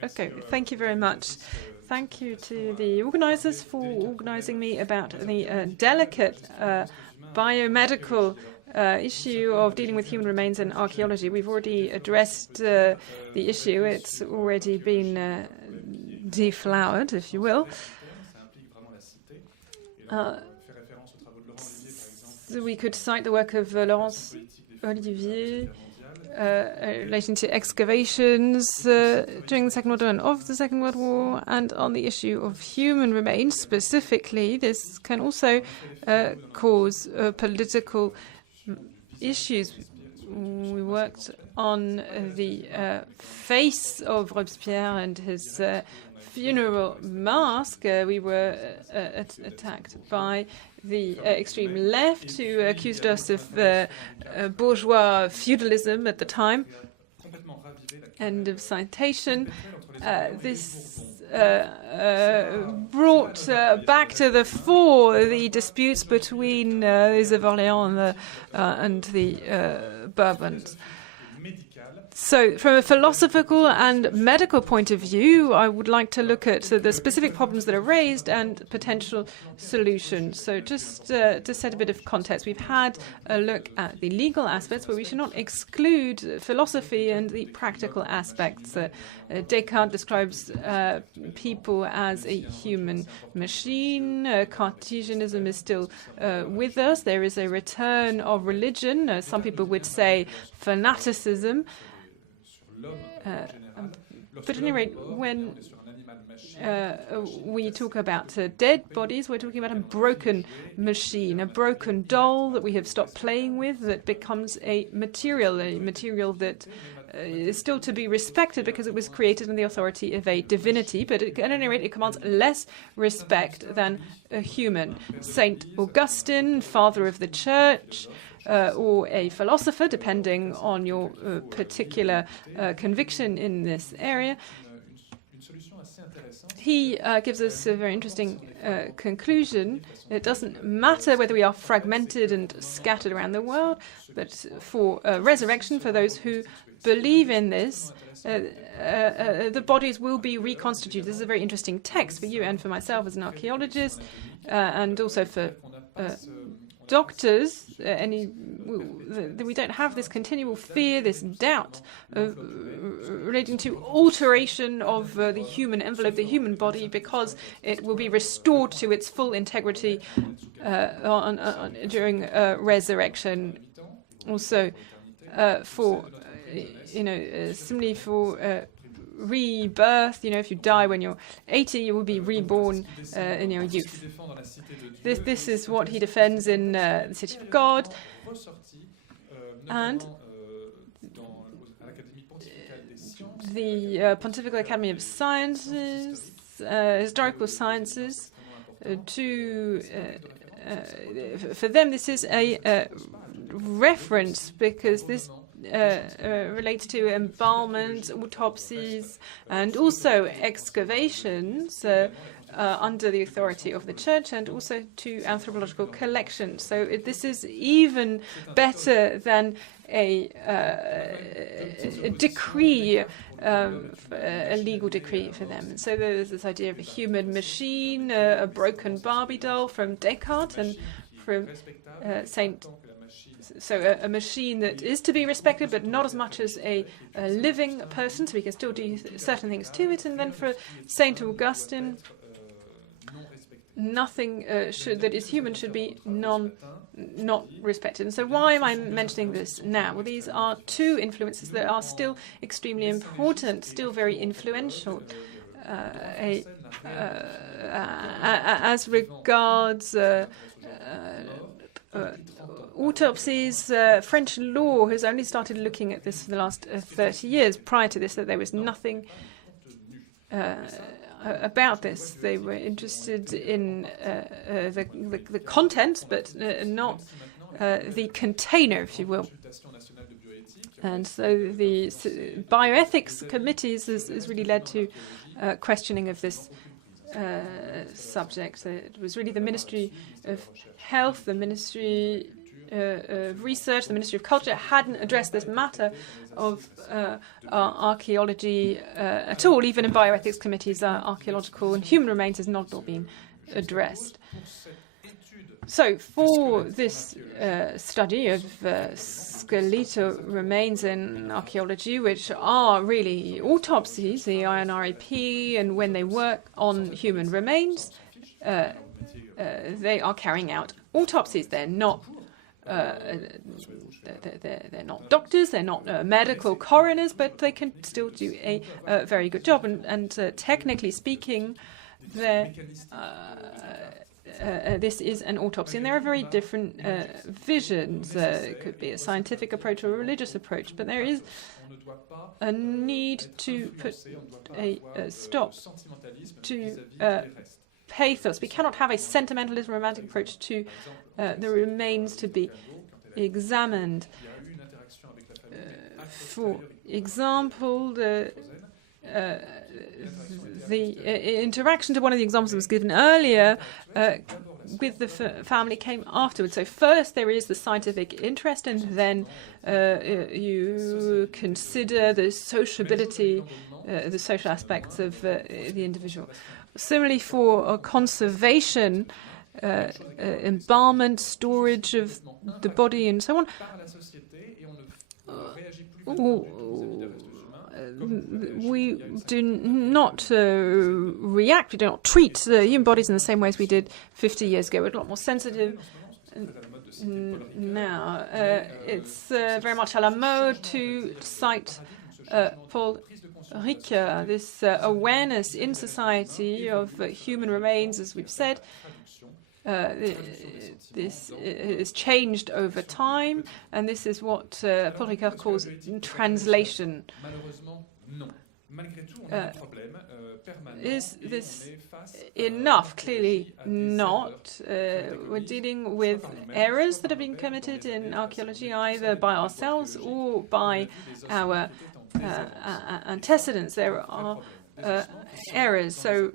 Okay, thank you very much. Thank you to the organisers for organising me about the delicate biomedical issue of dealing with human remains and archaeology. We've already addressed the issue. It's already been deflowered, if you will. So we could cite the work of Laurence Olivier relating to excavations during the Second World War and of the Second World War, and on the issue of human remains specifically. This can also cause political issues. We worked on the face of Robespierre and his funeral mask. We were attacked by the extreme left, who accused us of bourgeois feudalism at the time. End of citation. This brought back to the fore the disputes between those of Orléans and the Bourbons. So, from a philosophical and medical point of view, I would like to look at the specific problems that are raised and potential solutions. So, just to set a bit of context, we've had a look at the legal aspects, but we should not exclude philosophy and the practical aspects. Descartes describes people as a human machine. Cartesianism is still with us. There is a return of religion. Some people would say fanaticism. But at any rate, when we talk about dead bodies, we're talking about a broken machine, a broken doll that we have stopped playing with, that becomes a material that is still to be respected because it was created in the authority of a divinity, but at any rate it commands less respect than a human. Saint Augustine, father of the church, or a philosopher, depending on your particular conviction in this area. He gives us a very interesting conclusion. It doesn't matter whether we are fragmented and scattered around the world, but for resurrection, for those who believe in this, the bodies will be reconstituted. This is a very interesting text for you and for myself as an archaeologist, and also for doctors. We don't have this continual fear, this doubt relating to alteration of the human envelope, the human body, because it will be restored to its full integrity during resurrection. Also, for similarly for rebirth, if you die when you're 80, you will be reborn in your youth. This is what he defends in the City of God. And the Pontifical Academy of Sciences, Historical Sciences, for them this is a reference, because this relates to embalmment, autopsies, and also excavations under the authority of the church, and also to anthropological collections. So this is even better than a decree, a legal decree for them. So there's this idea of a human machine, a broken Barbie doll from Descartes and from So a machine that is to be respected, but not as much as a living person, so we can still do certain things to it. And then for Saint Augustine, nothing that is human should be not respected. And so why am I mentioning this now? Well, these are two influences that are still extremely important, still very influential. As regards autopsies, French law has only started looking at this for the last 30 years. Prior to this, that there was nothing about this. They were interested in the content, but not the container, if you will. And so the bioethics committees has really led to questioning of this subject. So it was really the Ministry of Health, the Ministry Research, the Ministry of Culture, hadn't addressed this matter of archaeology at all. Even in bioethics committees, archaeological and human remains has not all been addressed. So for this study of skeletal remains in archaeology, which are really autopsies, the INRAP, and when they work on human remains, they are carrying out autopsies. They're not they're not doctors, they're not medical coroners, but they can still do a very good job. And technically speaking, this is an autopsy, and there are very different visions. It could be a scientific approach or a religious approach, but there is a need to put a stop to pathos. We cannot have a sentimentalist romantic approach to the remains to be examined. For example, the interaction to one of the examples that was given earlier with the family came afterwards. So first there is the scientific interest, and then you consider the sociability, the social aspects of the individual. Similarly, for conservation, embalmment, storage of the body, and so on, we do not react, we do not treat the human bodies in the same way as we did 50 years ago. We're a lot more sensitive now. It's very much à la mode to cite Paul Ricoeur, this awareness in society of human remains, as we've said. This is changed over time, and this is what Paul Ricoeur calls translation. Is this enough? Clearly not. We're dealing with errors that have been committed in archaeology, either by ourselves or by our antecedents. There are errors. So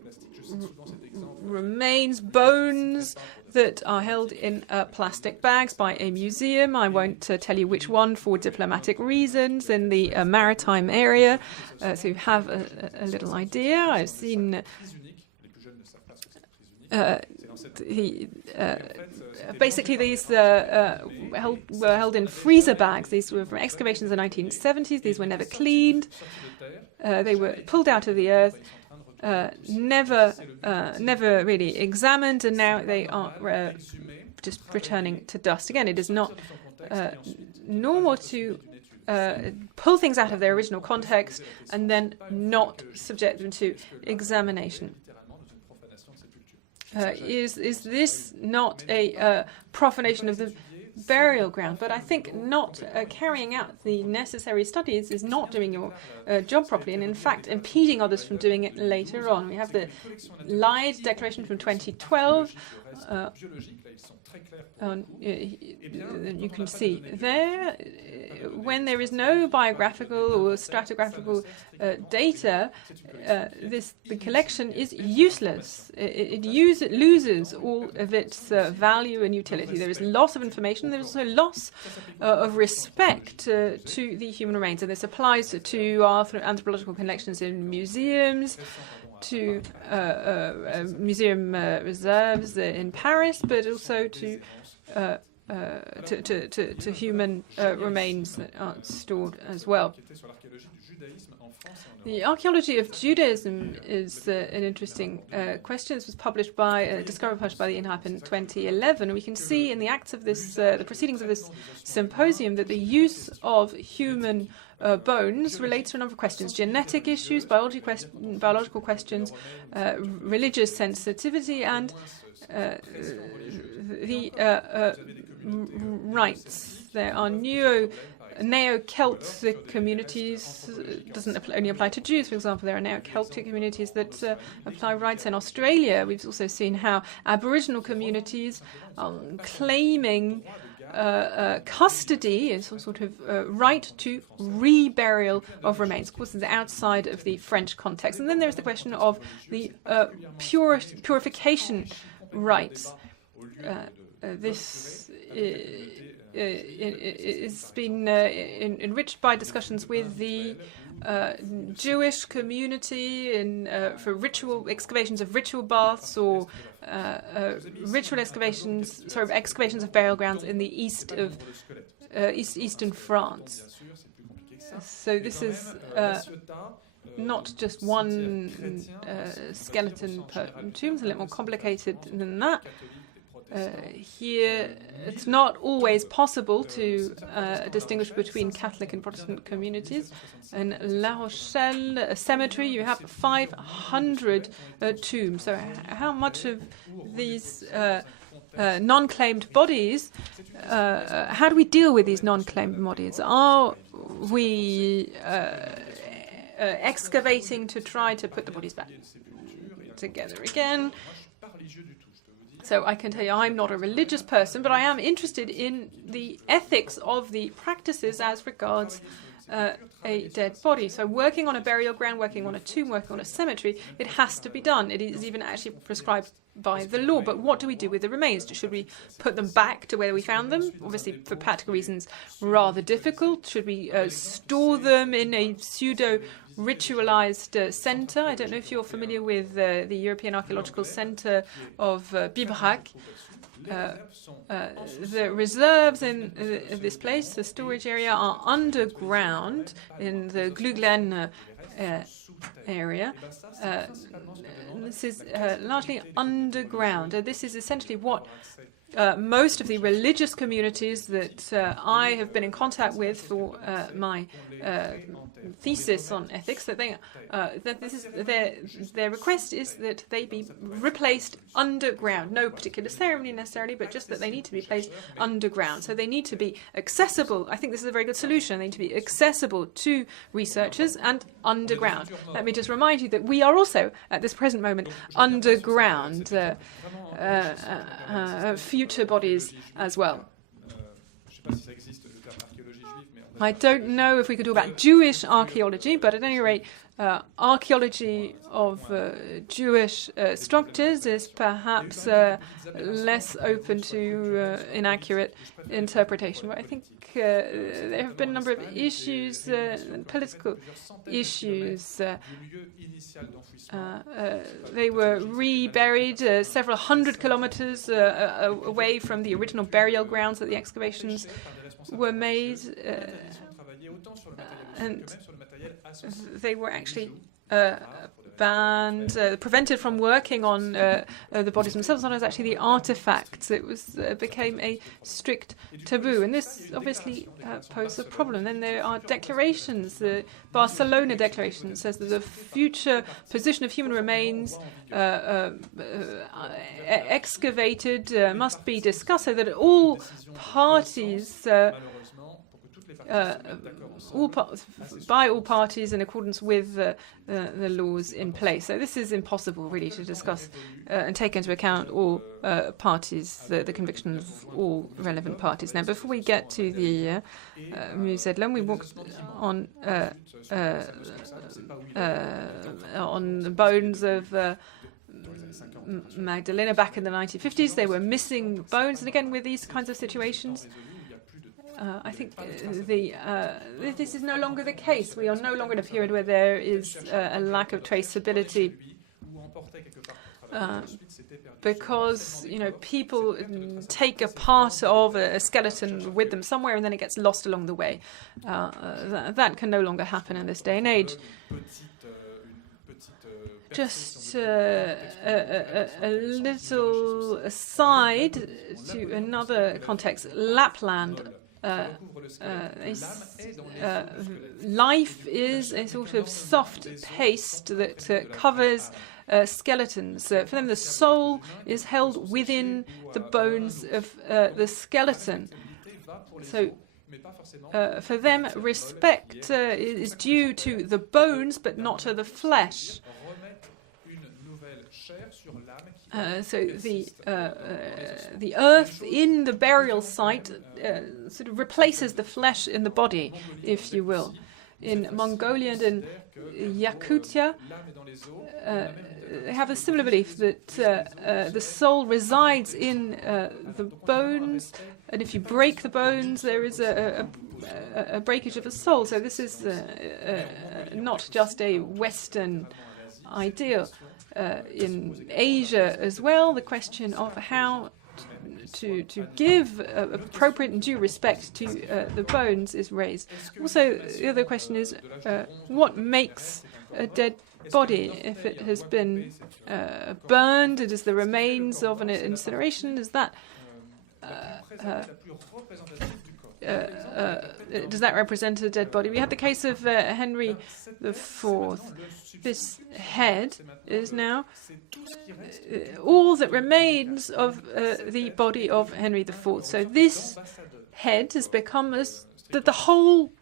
remains, bones that are held in plastic bags by a museum. I won't tell you which one for diplomatic reasons in the maritime area, so you have a little idea. I've seen basically these were held in freezer bags. These were from excavations in the 1970s. These were never cleaned. They were pulled out of the earth. Never really examined, and now they are just returning to dust again. It is not normal to pull things out of their original context and then not subject them to examination. Is this not a profanation of the burial ground? But I think not carrying out the necessary studies is not doing your job properly, and in fact impeding others from doing it later on. We have the Lied Declaration from 2012. You can see there, when there is no biographical or stratigraphical data, the collection is useless. It loses all of its value and utility. There is loss of information. There is also loss of respect to the human remains, and this applies to anthropological collections in museums, to museum reserves in Paris, but also to human remains that are stored as well. The archaeology of Judaism is an interesting question. This was published discovered by the INRAP in 2011. And we can see in the acts of this, the proceedings of this symposium, that the use of human bones relates to a number of questions: genetic issues, biological questions, religious sensitivity, and the rights. There are Neo-Celtic communities. Doesn't only apply to Jews, for example. There are Neo-Celtic communities that apply rights in Australia. We've also seen how Aboriginal communities are claiming custody and some sort of right to reburial of remains. Of course, it's outside of the French context. And then there's the question of the purification rights. This it's been enriched by discussions with the Jewish community for ritual excavations of ritual baths or excavations of burial grounds in the east of eastern France. So this is not just one skeleton per tomb. It's a little more complicated than that. Here, it's not always possible to distinguish between Catholic and Protestant communities. In La Rochelle cemetery, you have 500 tombs. So how much of these non-claimed bodies, how do we deal with these non-claimed bodies? Are we excavating to try to put the bodies back together again? So I can tell you I'm not a religious person, but I am interested in the ethics of the practices as regards a dead body. So working on a burial ground, working on a tomb, working on a cemetery, it has to be done. It is even actually prescribed by the law. But what do we do with the remains? Should we put them back to where we found them? Obviously, for practical reasons, rather difficult. Should we store them in a pseudo-ritualized centre? I don't know if you're familiar with the European Archaeological Centre of Bibrac. The reserves in this place, the storage area, are underground in the Gluglen area. This is largely underground. This is essentially what most of the religious communities that I have been in contact with for my thesis on ethics, that this is their request is that they be replaced underground. No particular ceremony necessarily, but just that they need to be placed underground. So they need to be accessible. I think this is a very good solution. They need to be accessible to researchers and underground. Let me just remind you that we are also, at this present moment, underground. Future bodies as well. I don't know if we could talk about Jewish archaeology, but at any rate, archaeology of Jewish structures is perhaps less open to inaccurate interpretation. But I think there have been a number of issues, political issues. They were reburied several hundred kilometers away from the original burial grounds that the excavations were made, and they were actually banned, prevented from working on the bodies themselves. Sometimes actually the artifacts. It became a strict taboo, and this obviously posed a problem. Then there are declarations. The Barcelona Declaration says that the future position of human remains excavated must be discussed, so that all parties. By all parties in accordance with the laws in place. So this is impossible, really, to discuss and take into account all parties, the conviction of all relevant parties. Now, before we get to the Musée de l'Homme, we walked on the bones of Magdalena back in the 1950s. They were missing bones, and again, with these kinds of situations, I think this is no longer the case. We are no longer in a period where there is a lack of traceability, because people take a part of a skeleton with them somewhere and then it gets lost along the way. That can no longer happen in this day and age. Just a little aside to another context, Lapland. Life is a sort of soft paste that covers skeletons. For them, the soul is held within the bones of the skeleton. So for them, respect is due to the bones, but not to the flesh. So the earth in the burial site sort of replaces the flesh in the body, if you will. In Mongolia and in Yakutia, they have a similar belief that the soul resides in the bones, and if you break the bones, there is a breakage of the soul. So this is not just a Western ideal. In Asia as well, the question of how to give appropriate and due respect to the bones is raised. Also, the other question is what makes a dead body? If it has been burned, it is the remains of an incineration. Is that does that represent a dead body? We had the case of Henry IV. This head is now all that remains of the body of Henry IV. So this head has become the whole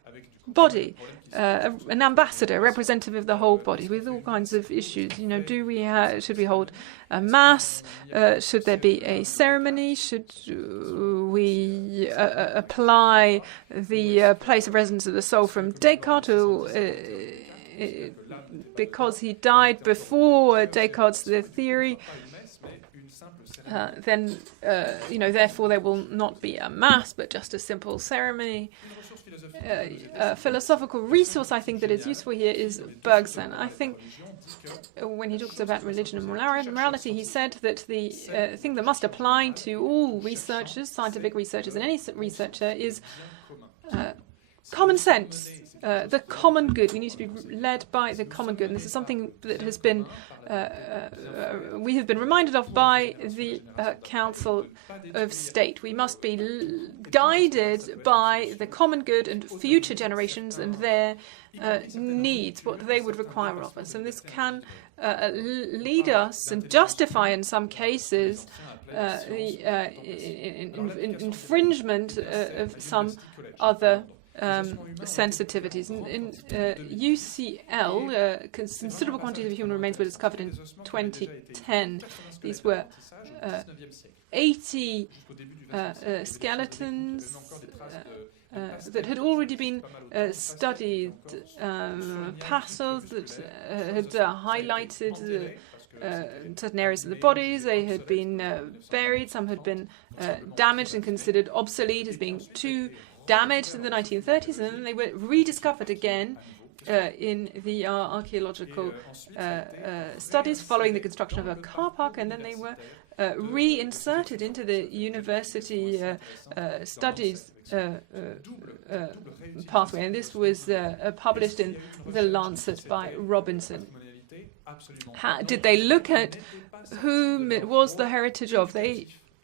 body, an ambassador, a representative of the whole body, with all kinds of issues. You know, should we hold a mass? Should there be a ceremony? Should we apply the place of residence of the soul from Descartes, because he died before Descartes' theory? Then, therefore there will not be a mass, but just a simple ceremony. Philosophical resource, I think, that is useful here is Bergson. I think when he talks about religion and morality, he said that the thing that must apply to all researchers, scientific researchers, and any researcher is common sense. The common good. We need to be led by the common good. And this is something that has been, we have been reminded of by the Council of State. We must be guided by the common good and future generations and their needs, what they would require of us. And this can lead us and justify, in some cases, the infringement of some other sensitivities. In UCL, considerable quantities of human remains were discovered in 2010. These were 80 skeletons that had already been studied, parcels that had highlighted certain areas of the bodies. They had been buried. Some had been damaged and considered obsolete as being too damaged in the 1930s, and then they were rediscovered again in the archaeological studies following the construction of a car park, and then they were reinserted into the university studies pathway. And this was published in The Lancet by Robinson. Did they look at whom it was the heritage of?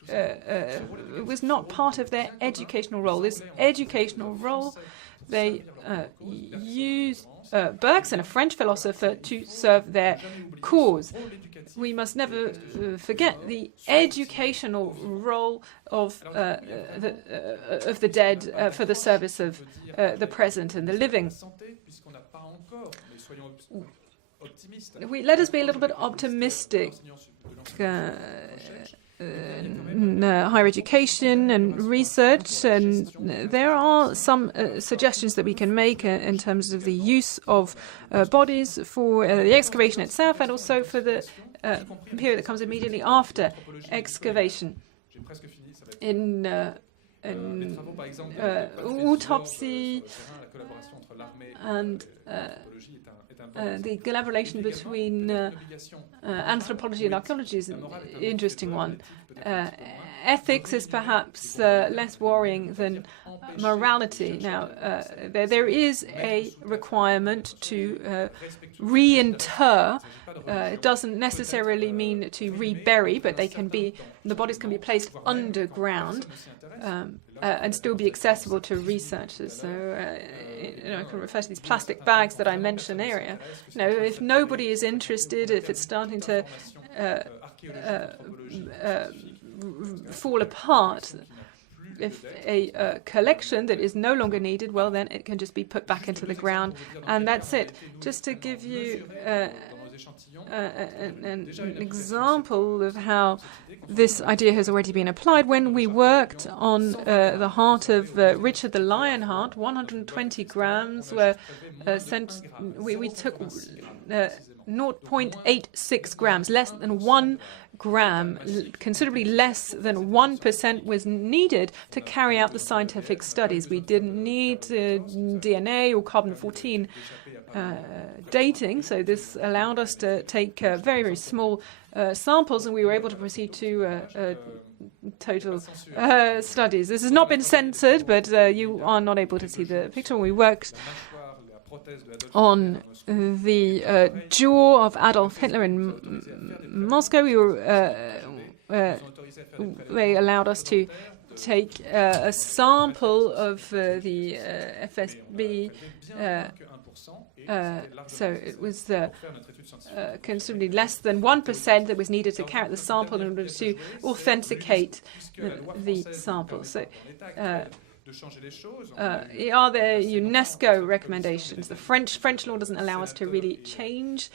It was not part of their educational role. This educational role, they used Bergson, a French philosopher, to serve their cause. We must never forget the educational role of the dead for the service of the present and the living. Let us be a little bit optimistic. Higher education and research, and there are some suggestions that we can make in terms of the use of bodies for the excavation itself, and also for the period that comes immediately after excavation. In autopsy and the collaboration between anthropology and archaeology is an interesting one. Ethics is perhaps less worrying than morality. Now, there is a requirement to reinter. It doesn't necessarily mean to rebury, but the bodies can be placed underground and still be accessible to researchers. So, I can refer to these plastic bags that I mentioned earlier. If nobody is interested, if it's starting to fall apart, if a collection that is no longer needed, well, then it can just be put back into the ground, and that's it. Just to give you an example of how this idea has already been applied, when we worked on the heart of Richard the Lionheart, 120 grams were sent. We took 0.86 grams, less than 1 gram, considerably less than 1% was needed to carry out the scientific studies. We didn't need DNA or carbon-14 dating, so this allowed us to take very, very small samples, and we were able to proceed to total studies. This has not been censored, but you are not able to see the picture. We worked on the jaw of Adolf Hitler in Moscow. They allowed us to take a sample of the FSB. So it was considerably less than 1% that was needed to carry out the sample in order to authenticate the sample. So are there UNESCO recommendations? The French law doesn't allow us to really change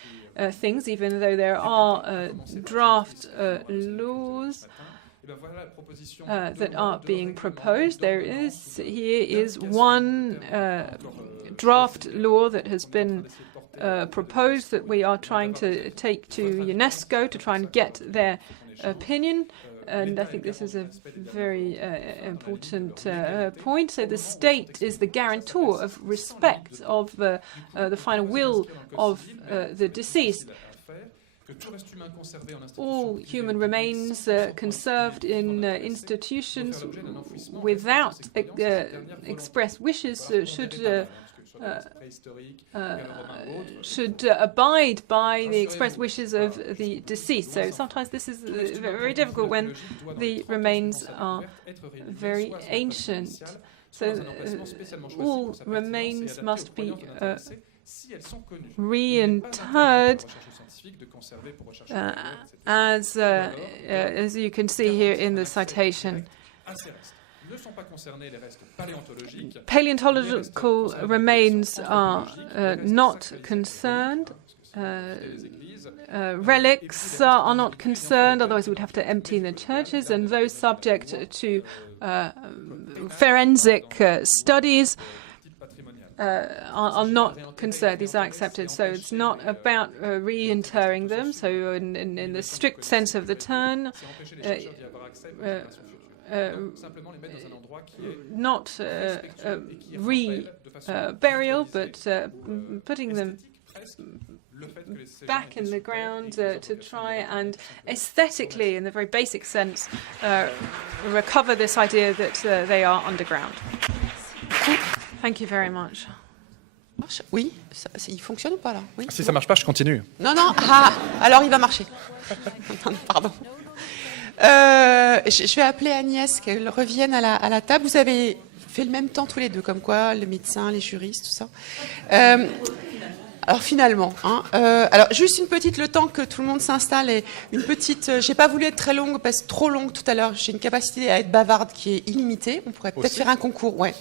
things, even though there are draft laws that are being proposed. Here is one draft law that has been proposed that we are trying to take to UNESCO to try and get their opinion. And I think this is a very important point. So the state is the guarantor of respect of the final will of the deceased. All human remains conserved in institutions without express wishes should abide by the express wishes of the deceased. So sometimes this is very difficult when the remains are very ancient. So all remains must be reinterred, as you can see here in the citation. Paleontological remains are not concerned. Relics are not concerned, otherwise we would have to empty the churches, and those subject to forensic studies are not concerned. These are accepted. So it's not about reinterring them. So in the strict sense of the term, not re-burial, but putting them back in the ground to try and aesthetically, in the very basic sense, recover this idea that they are underground. Thank you very much. Oui, il fonctionne ou pas là? Oui. Si ça marche pas, je continue. Non, non, alors il va marcher. Pardon. Je vais appeler Agnès, qu'elle revienne à la table. Vous avez fait le même temps tous les deux, comme quoi, les médecins, les juristes, tout ça. Alors finalement, alors juste une petite, le temps que tout le monde s'installe, et une petite, j'ai pas voulu être très longue, parce que trop longue tout à l'heure, j'ai une capacité à être bavarde qui est illimitée. On pourrait peut-être faire un concours, ouais.